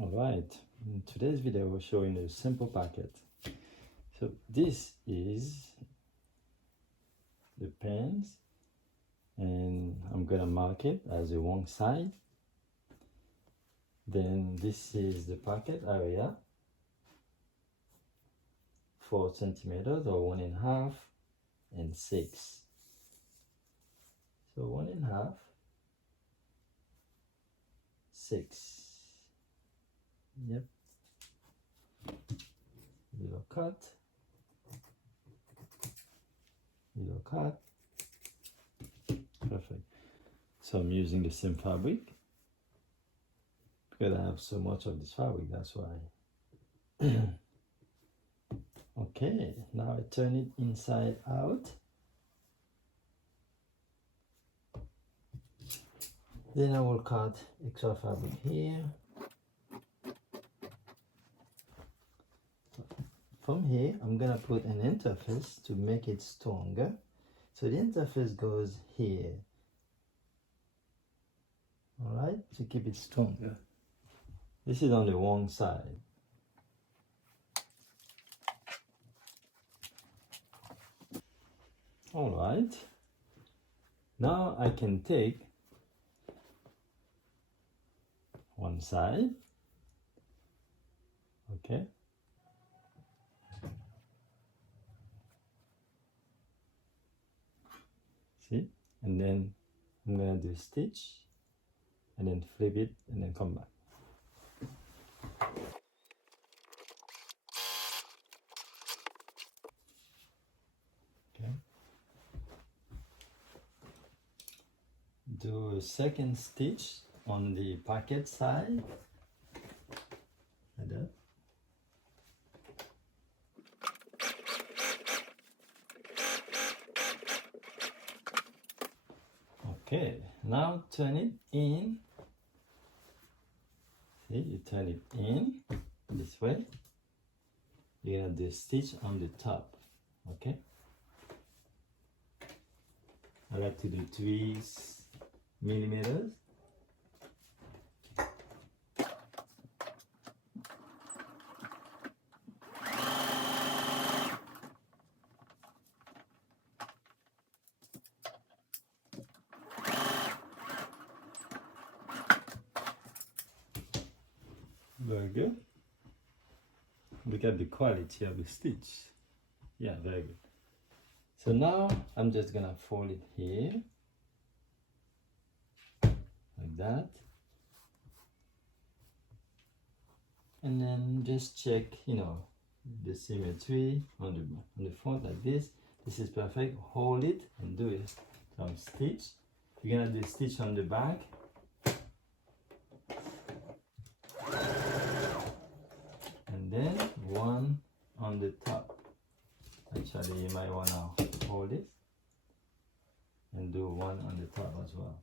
Alright, in today's video we're showing a simple packet. So this is the pens, and I'm gonna mark it as a wrong side. Then this is the packet area, 4 centimeters or 1.5 and 6. So 1.5, 6. Yep. Little cut. Little cut. Perfect. So I'm using the same fabric because I have so much of this fabric, that's why. Okay, now I turn it inside out. Then I will cut extra fabric here. From here, I'm gonna put an interface to make it stronger. So the interface goes here. Alright, to keep it stronger. This is on the wrong side. Alright, now I can take one side, okay, see, and then I'm gonna do a stitch and then flip it and then come back. Okay, do a second stitch on the pocket side, like that. Okay, now turn it in. See, you turn it in this way. You're gonna do a stitch on the top, okay? I like to do 3 millimeters. Very good. Look at the quality of the stitch. Yeah, very good. So now I'm just gonna fold it here, like that. And then just check, the symmetry on the front like this. This is perfect. Hold it and do it. Some stitch. You're gonna do a stitch on the back. And then one on the top. Actually, you might wanna hold it and do one on the top as well.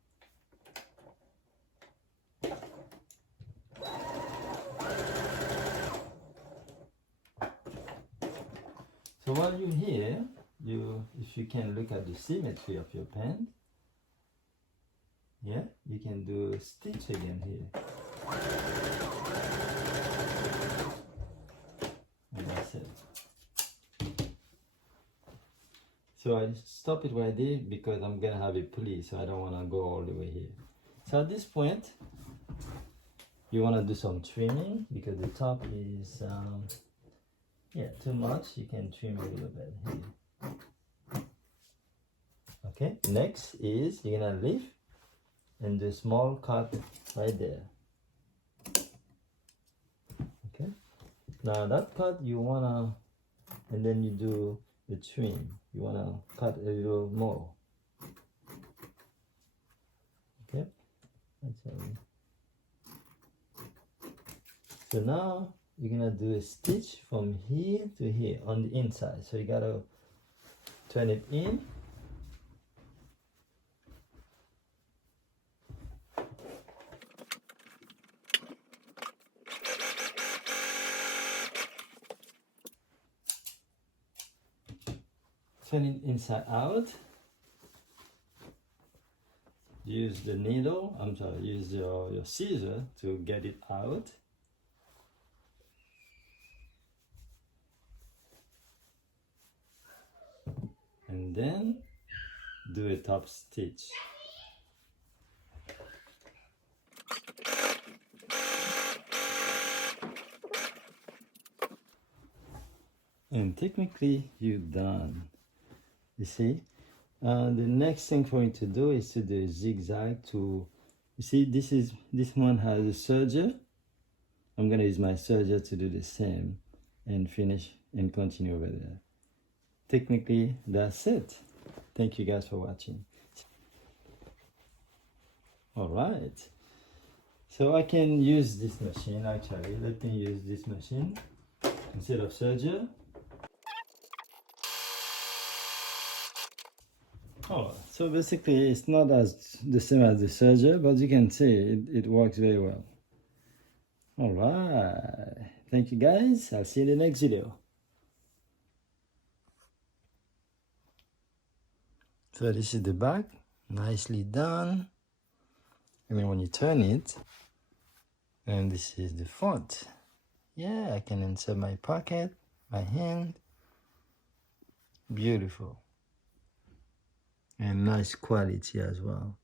So while you're here, if you can look at the symmetry of your pen, yeah, you can do a stitch again here. And that's it. So I stop it right there because I'm gonna have a pulley, so I don't wanna go all the way here. So at this point, you wanna do some trimming because the top is too much. You can trim a little bit here. Okay, next is you're gonna lift and do a small cut right there. Okay, now that cut you wanna, and then you do the trim. You wanna cut a little more. Okay, so now you're gonna do a stitch from here to here on the inside. So you gotta turn it in. Turn it inside out. Use the needle, use your scissor to get it out. and then do a top stitch. And technically you're done. You see, the next thing for me to do is to do a zigzag to, you see, this one has a serger. I'm gonna use my serger to do the same and finish and continue over there. Technically, that's it. Thank you guys for watching. All right. So I can use this machine actually. Let me use this machine instead of serger. Oh, so basically it's not as the same as the serger, but you can see it works very well. All right. Thank you guys. I'll see you in the next video. So this is the back, nicely done. And then when you turn it, and this is the front. Yeah, I can insert my pocket, my hand. Beautiful. And nice quality as well.